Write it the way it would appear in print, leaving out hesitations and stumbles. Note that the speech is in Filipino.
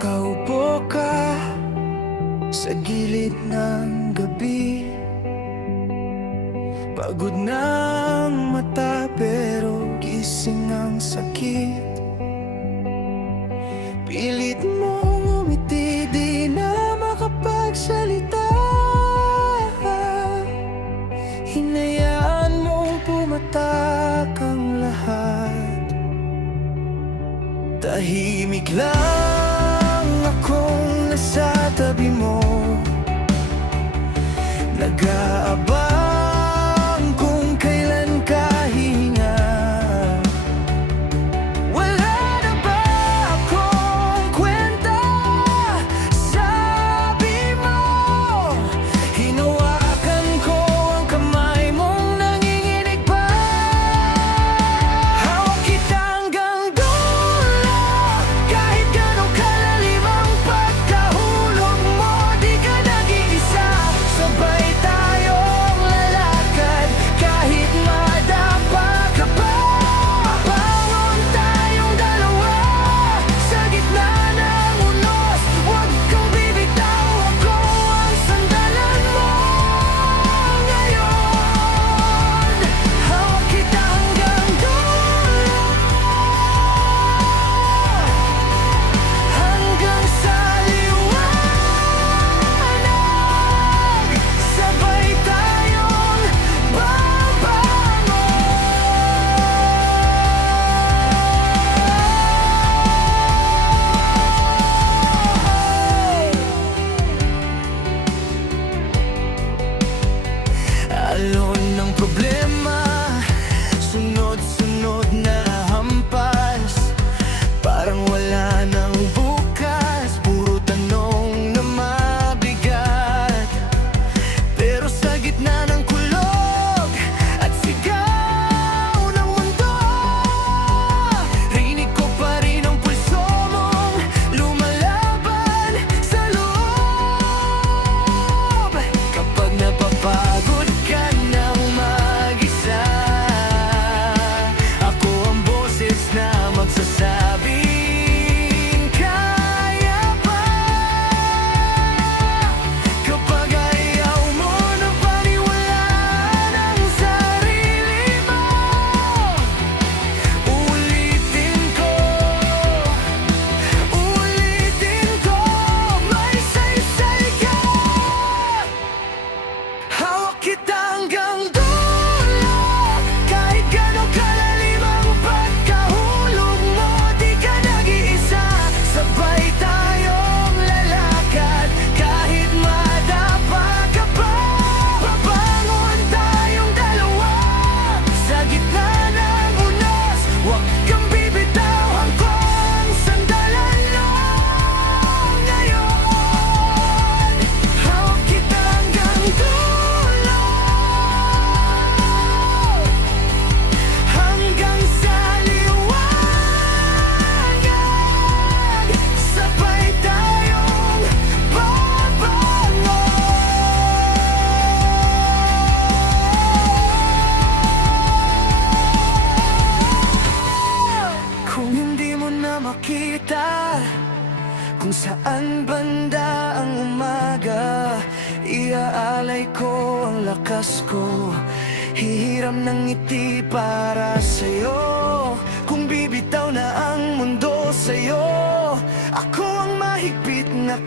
Nakaupo ka sa gilid ng gabi, pagod ng mata pero gising ang sakit. Pilit mong umiti, di na makapagsalita. Hinayaan mong pumatak ang lahat. Tahimik lang akong nasa tabi mo, nag-aabang kung kailan ka hihinga. Wala na ba akong kwenta? Sabi mo, hinawakan ko ang kamay mong nanginginig pa. Hawak kita hanggang dulo, kahit gano'ng kalalim ang pagkahulog mo. Di ka nag-iisa, sabay tayong lalakad kahit madapa ka pa. Pabangon tayong dalawa sa gitna ng unos. Huwag kang bibitaw, ako ang sandalan mo ngayon. Hawak kita hanggang dulo, hanggang sa liwanag. Sabay tayong babangon. Alon ng problema, sunod-sunod na hampas. Parang wala nang bukas, puro tanong na mabigat. Pero sa gitna ng kulog at sigaw ng mundo, rinig ko pa rin ang pulso mong lumalaban sa loob. Kapag napapagod ka ng mag-isa, ako ang boses na magsasabing kaya pa. Kapag ayaw mo na paniwalaan ang sarili mo, ulitin ko, may saysay ka. Hawak kita hanggang dulo, kahit gano'ng kalalim ang pagkahulog mo. Di ka nag-iisa, sabay tayong lalakad kahit madapa ka pa. Babangon tayong dalawa sa gitna ng unos. Huwag kang bibitaw, ako ang sandalan mo ngayon. Hawak kita hanggang dulo, hanggang sa liwanag. Sabay tayong babangon. Kung hindi mo na makita kung saan banda ang umaga, iaalay ko ang lakas ko, hihiram ng ngiti para sa'yo. Kung bibitaw na ang mundo sa'yo, ako ang mahigpit na